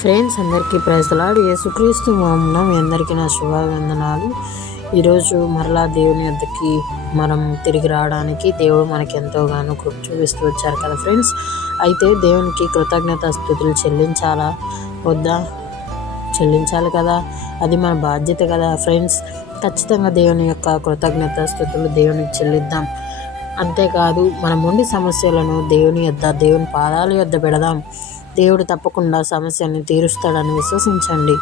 Friends, అందరికీ praise the lord. యేసుక్రీస్తు నామమున మీ అందరికీ నా శుభావందనాలు. ఈరోజు మరలా దేవుని వద్దకి మనం తిరిగి రావడానికి దేవుడు మనకి ఎంతోగానో కృప చూపిస్తూ వచ్చారు కదా ఫ్రెండ్స్. అయితే దేవునికి కృతజ్ఞతాస్తుతులు చెల్లించాలా వద్దా? చెల్లించాలి కదా, అది మన బాధ్యత కదా ఫ్రెండ్స్. ఖచ్చితంగా దేవుని యొక్క కృతజ్ఞతాస్తుతులు దేవునికి చెల్లిద్దాం. అంతేకాదు, మన మొండి సమస్యలను దేవుని పాదాల యొద్ద పెడదాం. దేవుడు తప్పకుండా సమస్యని తీరుస్తాడని విశ్వసించండి.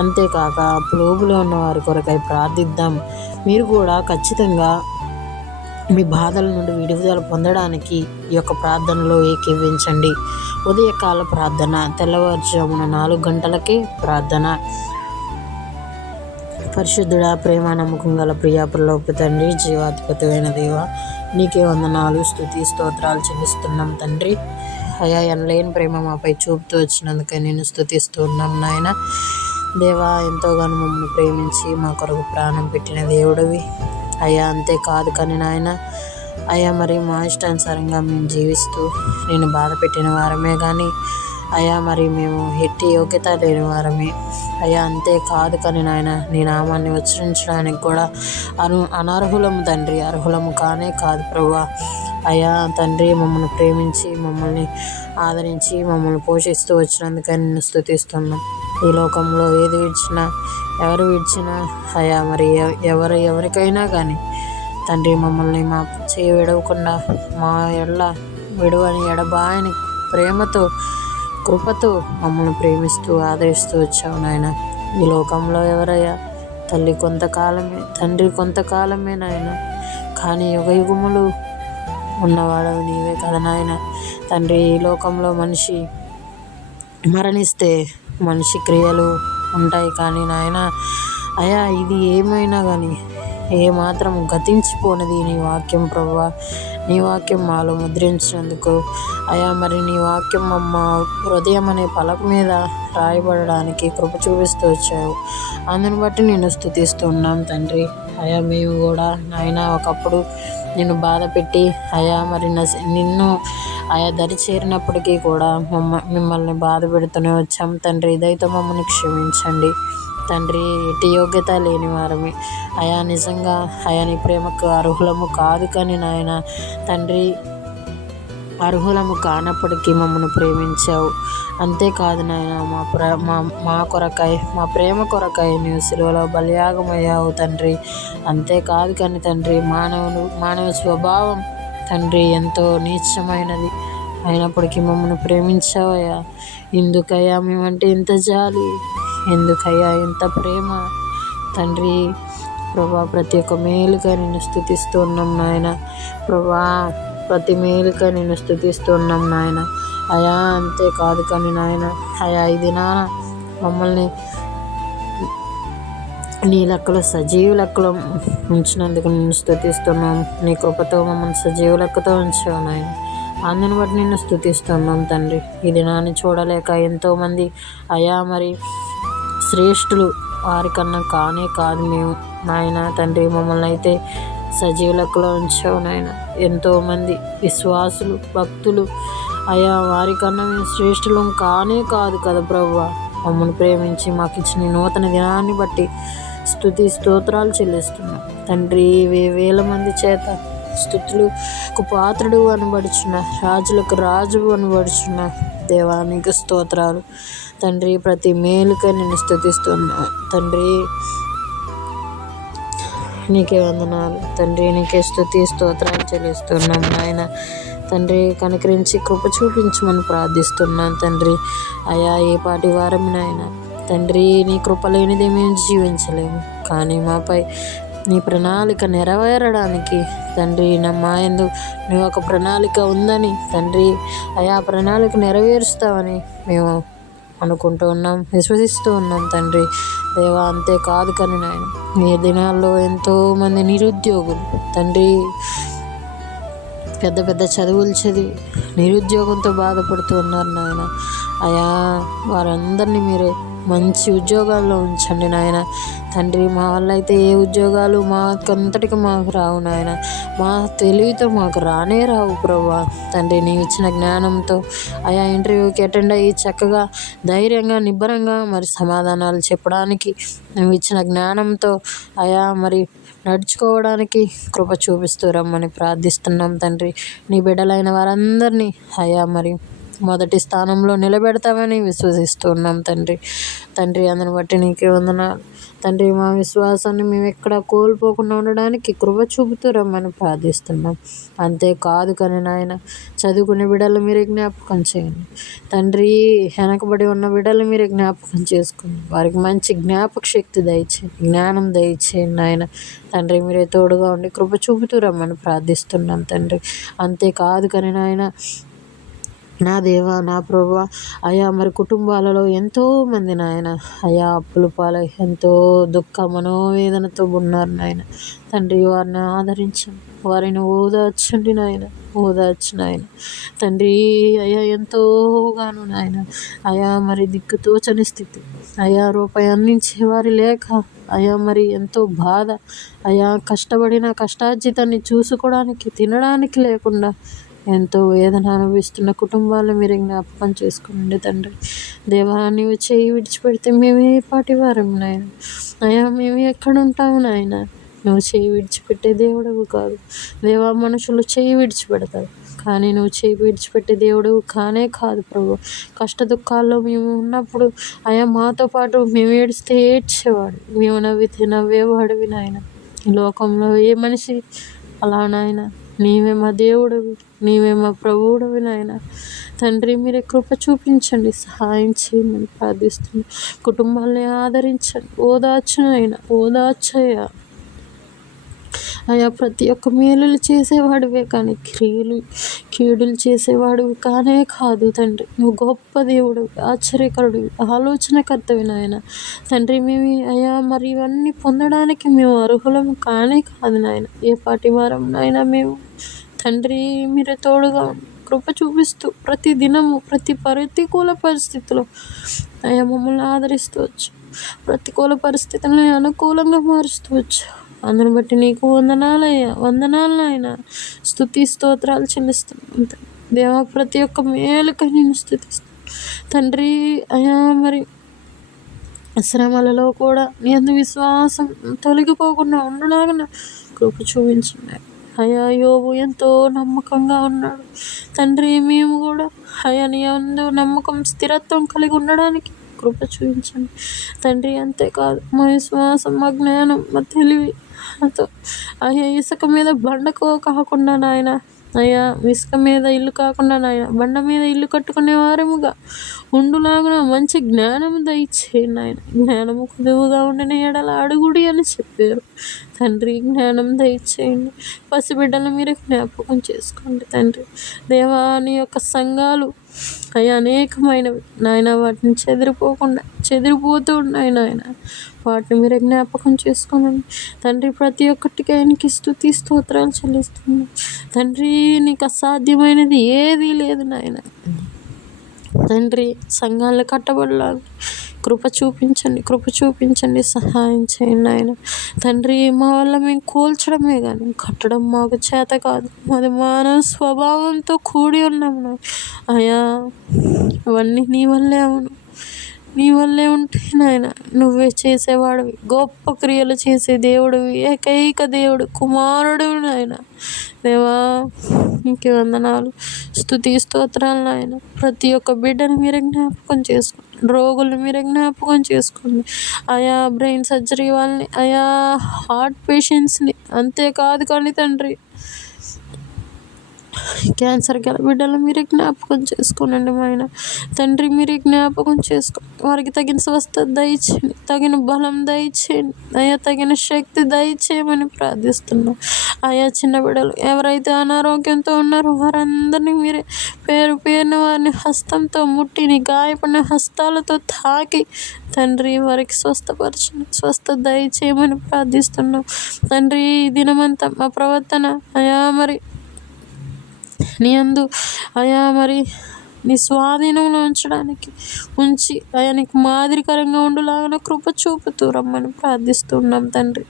అంతేకాక ప్రోగులో ఉన్న వారి కొరకై ప్రార్థిద్దాం. మీరు కూడా ఖచ్చితంగా మీ బాధల నుండి విడుదల పొందడానికి ఈ యొక్క ప్రార్థనలో ఏకీవించండి. ఉదయకాల ప్రార్థన, తెల్లవారుజామున 4 గంటలకే ప్రార్థన. పరిశుద్ధుడా, ప్రేమ నమ్మకం గల ప్రియ పరలోక తండ్రి, జీవాధిపతి అయిన దేవ, నీకే వందనాలు, స్తుతి స్తోత్రాలు చెల్లిస్తున్నాం తండ్రి. అయా, ఎనలేని ప్రేమ మాపై చూపుతూ వచ్చినందుకే నేను స్తుతిస్తూ ఉన్నాం నాయన. దేవా, ఎంతోగానో మమ్మల్ని ప్రేమించి మా కొరకు ప్రాణం పెట్టిన దేవుడివి అయ్యా. అంతేకాదు కానీ నాయన, అయ్యా మరి మా ఇష్టానుసారంగా మేము జీవిస్తూ నేను బాధ పెట్టిన వారమే కానీ అయ్యా, మరి మేము ఎట్టి యోగ్యత లేని వారమే అయ్యా. అంతేకాదు కానీ నాయన, నీ నామాన్ని ఉచ్చరించడానికి కూడా అనర్హులము తండ్రి, అర్హులము కానే కాదు ప్రభువా. అయ్యా తండ్రి, మమ్మల్ని ప్రేమించి మమ్మల్ని ఆదరించి మమ్మల్ని పోషిస్తూ వచ్చినందుకని నిన్ను స్తుతిస్తున్నాం. ఈ లోకంలో ఏది విడిచినా ఎవరు విడిచినా అయ్యా, మరి ఎవరికైనా కానీ తండ్రి, మమ్మల్ని మా చేయి విడవకుండా మా విడువని ఎడబాయని ప్రేమతో కృపతో మమ్మల్ని ప్రేమిస్తూ ఆదరిస్తూ వచ్చావు నాయన. ఈ లోకంలో ఎవరయ్యా తల్లి కొంతకాలమే, తండ్రి కొంతకాలమే నాయన, కానీ యుగములు ఉన్నవాడవి నీవే కదా నాయన. తండ్రి, ఈ లోకంలో మనిషి మరణిస్తే మనిషి క్రియలు ఉంటాయి కానీ నాయన అయా, ఇది ఏమైనా కానీ ఏమాత్రం గతించిపోనది నీ వాక్యం ప్రభువా. నీ వాక్యం మాలో ముద్రించినందుకు అయా, మరి నీ వాక్యం మా హృదయం అనే పలక మీద రాయబడడానికి కృప చూపిస్తూ వచ్చావు. అందుని బట్టి నేను స్తుతిస్తున్నాం తండ్రి. అయా, మేము కూడా నాయన ఒకప్పుడు నిన్ను బాధ పెట్టి అయా, మరి నిన్ను ఆయా దరి చేరినప్పటికీ కూడా మిమ్మల్ని బాధ పెడుతూనే వచ్చాం తండ్రి. దయతో మమ్మల్ని క్షమించండి తండ్రి. ఎట్టి యోగ్యత లేని వారమే అయా, నిజంగా అయా నీ ప్రేమకు అర్హులము కాదు కానీ నాయన తండ్రి, అర్హులము కానప్పటికీ మమ్మల్ని ప్రేమించావు. అంతేకాదు నాయన, మా కొరకై, మా ప్రేమ కొరకై నీవు సిలువలో బలియాగమయ్యావు తండ్రి. అంతేకాదు కానీ తండ్రి, మానవ స్వభావం తండ్రి ఎంతో నీచమైనది అయినప్పటికీ మమ్మల్ని ప్రేమించావయ్యా. ఎందుకయ్యా మేమంటే ఇంత జాలి, ఎందుకయ్యా ఇంత ప్రేమ తండ్రి. ప్రభా, ప్రతి ఒక్క మేలుగా నిన్ను స్తుతిస్తూ ఉన్నాం నాయన. ప్రభా, ప్రతి మేలుగా నిన్ను స్తుతిస్తూ ఉన్నాం నాయన అయా. అంతేకాదు కానీ నాయన అయా, ఈ దినాన మమ్మల్ని నీ లెక్కలో సజీవ లెక్కలో ఉంచినందుకు నిన్ను స్తుతిస్తున్నాం. నీ కృపతో మమ్మల్ని సజీవ లెక్కతో ఉంచావు నాయన. అందుని బట్టి నిన్ను స్తుతిస్తున్నాం తండ్రి. ఈ దినాన్ని చూడలేక ఎంతోమంది అయా, మరి శ్రేష్ఠులు వారికన్నా కానే కాదు మేము నాయన తండ్రి. మమ్మల్ని అయితే సజీవ లెక్కలో ఉంచావు నాయన. ఎంతోమంది విశ్వాసులు, భక్తులు అయా, వారికన్నా మేము శ్రేష్ఠులం కానే కాదు కదా ప్రభువా. మమ్మల్ని ప్రేమించి మాకు ఇచ్చిన నూతన దినాన్ని బట్టి స్తుతి స్తోత్రాలు చెల్లిస్తున్నాం తండ్రి. వేల మంది చేత స్తుతులకు పాత్రుడు అనబడుచున్న, రాజులకు రాజు అనబడుచున్న దేవానికి స్తోత్రాలు తండ్రి. ప్రతి మేలుగా నిన్ను స్తుతిస్తున్నా తండ్రి. నీకే వందనాలు తండ్రి. నీకే స్తుతి స్తోత్రాలు చెల్లిస్తున్నాం నాయన తండ్రి. కనికరించి కృప చూపించమని ప్రార్థిస్తున్నాను తండ్రి. అయా, ఏ పాటి వారం నాయన తండ్రి, నీ కృప లేనిదే మేము జీవించలేము. కానీ మాపై నీ ప్రణాళిక నెరవేరడానికి తండ్రి, మా యందు నీ ఒక ప్రణాళిక ఉందని తండ్రి, అయా ప్రణాళిక నెరవేరుస్తావని మేము అనుకుంటూ ఉన్నాం, విశ్వసిస్తూ ఉన్నాం తండ్రి. దేవా, అంతేకాదు కానీ నాయన, ఈ దినాల్లో ఎంతోమంది నిరుద్యోగులు తండ్రి, పెద్ద పెద్ద చదువులు చదివి నిరుద్యోగంతో బాధపడుతూ ఉన్నారు నాయన. అయా, వారందరినీ మీరే మంచి ఉద్యోగాల్లో ఉంచండి నాయన. తండ్రి మా వల్ల అయితే ఏ ఉద్యోగాలు మాకంతటికి మాకు రావు నాయన, మా తెలివితో మాకు రానే రావు ప్రభువా. తండ్రి నీవు ఇచ్చిన జ్ఞానంతో ఆయా ఇంటర్వ్యూకి అటెండ్ అయ్యి చక్కగా ధైర్యంగా నిబ్బరంగా మరి సమాధానాలు చెప్పడానికి నువ్వు ఇచ్చిన జ్ఞానంతో ఆయా మరి నడుచుకోవడానికి కృప చూపిస్తూ రమ్మని ప్రార్థిస్తున్నాం తండ్రి. నీ బిడ్డలైన వారందరినీ అయా మరి మొదటి స్థానంలో నిలబెడతామని విశ్వసిస్తున్నాం తండ్రి. తండ్రి అందుని బట్టి నీకే వందనాలు తండ్రి. మా విశ్వాసాన్ని మేము ఎక్కడ కోల్పోకుండా ఉండడానికి కృప చూపుతూ రమ్మని ప్రార్థిస్తున్నాం. అంతేకాదు కానీ నాయన, చదువుకునే బిడ్డలు మీరే జ్ఞాపకం చేయండి తండ్రి. వెనకబడి ఉన్న బిడ్డలు మీరే జ్ఞాపకం చేసుకోండి. వారికి మంచి జ్ఞాపక శక్తి దయచేయండి, జ్ఞానం దయచేయండి నాయన. తండ్రి మీరే తోడుగా ఉండి కృప చూపుతూ రమ్మని ప్రార్థిస్తున్నాం తండ్రి. అంతేకాదు కానీ నాయన, నా దేవా నా ప్రభువా, అయా మరి కుటుంబాలలో ఎంతోమంది నాయన అయా అప్పుల పాలై ఎంతో దుఃఖ మనోవేదనతో ఉన్నారు నాయన. తండ్రి వారిని ఆదరించండి, వారిని ఓదార్చండి నాయన, ఓదార్చు నాయన. తండ్రి అయా ఎంతోగాను నాయన అయా మరి దిక్కుతోచని స్థితి, అయా రూపాయి అందించే వారి లేక అయా మరి ఎంతో బాధ, అయా కష్టపడిన కష్టార్జితాన్ని చూసుకోవడానికి తినడానికి లేకుండా ఎంతో వేదన అనుభవిస్తున్న కుటుంబాలను మీరు జ్ఞాపకం చేసుకోండి తండ్రి. దేవా నీవు చేయి విడిచిపెడితే మేము ఏ పాటి వారం నాయన, అయ్యా మేము ఎక్కడ ఉంటాము నాయన. నువ్వు చేయి విడిచిపెట్టే దేవుడవు కాదు దేవా. మనుషులు చేయి విడిచిపెడతారు కానీ నువ్వు చేయి విడిచిపెట్టే దేవుడవు కానే కాదు ప్రభు. కష్ట దుఃఖాల్లో మేము ఉన్నప్పుడు అయా మాతో పాటు మేము ఏడిస్తే ఏడ్చేవాడు, మేము నవ్వితే నవ్వేవాడివి నాయన. ఈ లోకంలో ఏ మనిషి అలా నాయన, నీవే మా దేవుడవి, నీవే మా ప్రభువుడవి నాయన. తండ్రి మీరే కృప చూపించండి, సహాయం చేయమని ప్రార్థిస్తుంది. కుటుంబాలని ఆదరించండి, ఓదార్చు నాయన, ఓదార్చయ్యా. అయా ప్రతి ఒక్క మేలులు చేసేవాడివే కానీ కీడులు చేసేవాడివి కానే కాదు తండ్రి. నువ్వు గొప్ప దేవుడివి, ఆశ్చర్యకరుడివి, ఆలోచనకర్తవి నాయన. తండ్రి మేము అయా మరి ఇవన్నీ పొందడానికి మేము అర్హులం కానే కాదు నాయన. ఏ పాటి వారం నాయన మేము. తండ్రి మీరే తోడుగా కృప చూపిస్తూ ప్రతి దినము ప్రతి ప్రతికూల పరిస్థితిలో అయా మమ్మల్ని ఆదరిస్తూ వచ్చు, ప్రతికూల పరిస్థితులను అనుకూలంగా మారుస్తూ వచ్చు. అందుని బట్టి నీకు వందనాలయ్యా, వందనాలు నాయన. స్తుతి స్తోత్రాలు చెల్లిస్తున్నాను దేవా. ప్రతి ఒక్క మేలుకై నేను స్తుతిస్తాను తండ్రి. అయా మరి శ్రమలలో కూడా నీ అందు విశ్వాసం తొలగిపోకుండా ఉండలాగా కృప చూపించండి అయా. యోబు ఎంతో నమ్మకంగా ఉన్నాడు తండ్రి. మేము కూడా అయా నీ అందు నమ్మకం స్థిరత్వం కలిగి ఉండడానికి కృప చూపించండి తండ్రి. అంతేకాదు మా విశ్వాసం, మా జ్ఞానం, మా తెలివి అయ్యా ఇసుక మీద బండకో కాకుండా నాయన, అయ్యా ఇసుక మీద ఇల్లు కాకుండా నాయన బండ మీద ఇల్లు కట్టుకునే వారముగా ఉండులాగా మంచి జ్ఞానం దయచేయండి నాయన. జ్ఞానము కుదువుగా ఉండిన ఎడల అడుగుడి అని చెప్పారు తండ్రి. జ్ఞానం దయచేయండి. పసిబిడ్డలు మీరు జ్ఞాపకం చేసుకోండి తండ్రి. దేవాని యొక్క సంఘాలు అయ్యా అనేకమైనవి నాయన, వాటిని చెదిరిపోతూ ఉన్నాయి నాయన. వాటిని మీరు జ్ఞాపకం చేసుకోనండి తండ్రి. ప్రతి ఒక్కటికి ఆయనకి స్తుతి స్తోత్రాలు చెల్లిస్తుంది తండ్రి. నీకు అసాధ్యమైనది ఏదీ లేదు నాయన. తండ్రి సంఘాలు కట్టబడలాగా కృప చూపించండి, సహాయం చేయండి ఆయన. తండ్రి మా వల్ల మేము కూల్చడమే కానీ కట్టడం మాకు చేత కాదు, అది మానవ స్వభావంతో కూడి ఉన్నాము అయ్యా. ఇవన్నీ నీ వల్లే అవును, నీ వల్లే ఉంటే నాయన. నువ్వే చేసేవాడివి, గొప్ప క్రియలు చేసే దేవుడివి, ఏకైక దేవుడు, కుమారుడు నాయన. దేవా నీకే వందనాలు, స్తుతి స్తోత్రాలు నాయన. ప్రతి ఒక్క బిడ్డను మీరే జ్ఞాపకం చేసుకోండి, రోగులను మీరే జ్ఞాపకం చేసుకోండి. ఆయా బ్రెయిన్ సర్జరీ వాళ్ళని, ఆయా హార్ట్ పేషెంట్స్ని, అంతేకాదు కానీ తండ్రి క్యాన్సర్ గల బిడ్డలు మీరే జ్ఞాపకం చేసుకోనండి ఆయన. తండ్రి మీరే జ్ఞాపకం చేసుకోండి. వారికి తగిన స్వస్థత దయచేయండి, తగిన బలం దయచేయండి అయ్యా, తగిన శక్తి దయచేయమని ప్రార్థిస్తున్నాం. ఆయా చిన్న బిడ్డలు ఎవరైతే అనారోగ్యంతో ఉన్నారో వారందరినీ మీరే పేరు పేరున వారిని హస్తంతో ముట్టి, నీ గాయపడిన హస్తాలతో తాకి తండ్రి వారికి స్వస్థత దయచేయమని ప్రార్థిస్తున్నాం తండ్రి. ఈ దినమంతా మా ప్రవర్తన అయా మరి నీ అందు అయా మరి నీ స్వాధీనంలో ఉంచి ఆయనకి మాదిరికరంగా ఉండులాగా కృప చూపుతూ రమ్మని ప్రార్థిస్తున్నాం తండ్రి.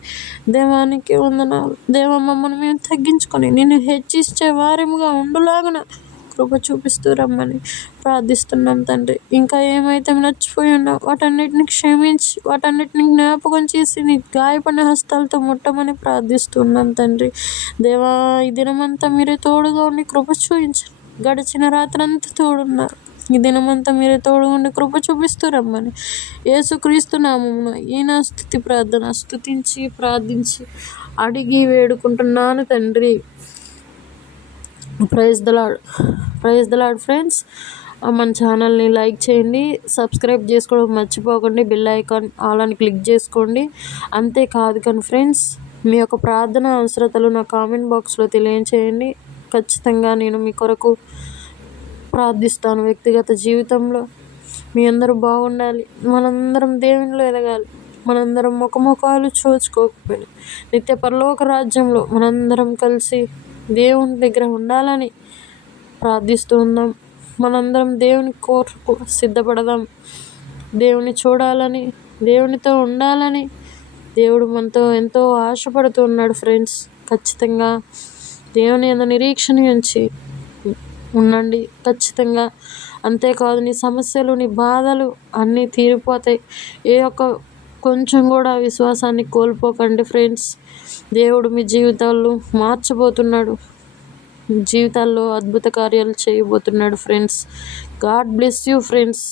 దేవానికి వందనాలు. దేవా, మమ్మల్ని మేము తగ్గించుకొని నిన్ను హెచ్చించే వారముగా ఉండులాగన కృప చూపిస్తూ రమ్మని ప్రార్థిస్తున్నాం తండ్రి. ఇంకా ఏమైతే నచ్చిపోయి ఉన్నావు వాటన్నిటిని క్షమించి వాటన్నిటిని జ్ఞాపకం చేసి నీ గాయపడిన హస్తాలతో ముట్టమని ప్రార్థిస్తున్నాం తండ్రి. దేవా, ఈ దినమంతా మీరే తోడుగా ఉండి కృప చూపించండి. గడిచిన రాత్రి అంతా తోడున్నారు. ఈ దినమంతా మీరే తోడుగుండి కృప చూపిస్తూ రమ్మని యేసుక్రీస్తు నామమున ఈ నా స్తుతి ప్రార్థన స్తుతించి ప్రార్థించి అడిగి వేడుకుంటున్నాను తండ్రి. Praise the lord friends. మన ఛానల్ని లైక్ చేయండి, సబ్స్క్రైబ్ చేసుకోవడం మర్చిపోకండి, బెల్ ఐకాన్ ఆల్ అని క్లిక్ చేసుకోండి. అంతేకాదు కానీ ఫ్రెండ్స్, మీ యొక్క ప్రార్థన అవసరతలు నా కామెంట్ బాక్స్లో తెలియచేయండి. ఖచ్చితంగా నేను మీ కొరకు ప్రార్థిస్తాను. వ్యక్తిగత జీవితంలో మీ అందరూ బాగుండాలి, మనందరం దేవునిలో ఎదగాలి, మనందరం ముఖముఖాలు చూచుకోకపోయినా నిత్య పరలోక రాజ్యంలో మనందరం కలిసి దేవుని దగ్గర ఉండాలని ప్రార్థిస్తూ ఉందాం. మనందరం దేవుని కోరుకు సిద్ధపడదాం. దేవుని చూడాలని, దేవునితో ఉండాలని దేవుడు మనతో ఎంతో ఆశపడుతూ ఉన్నాడు ఫ్రెండ్స్. ఖచ్చితంగా దేవుని యందు నిరీక్షణ ఉంచి ఉండండి ఖచ్చితంగా. అంతేకాదు, నీ సమస్యలు, నీ బాధలు అన్నీ తీరిపోతాయి. కొంచెం కూడా విశ్వాసాన్ని కోల్పోకండి ఫ్రెండ్స్. దేవుడు మీ జీవితాల్లో మార్చబోతున్నాడు, జీవితాల్లో అద్భుత కార్యాలు చేయబోతున్నాడు friends. God bless you friends.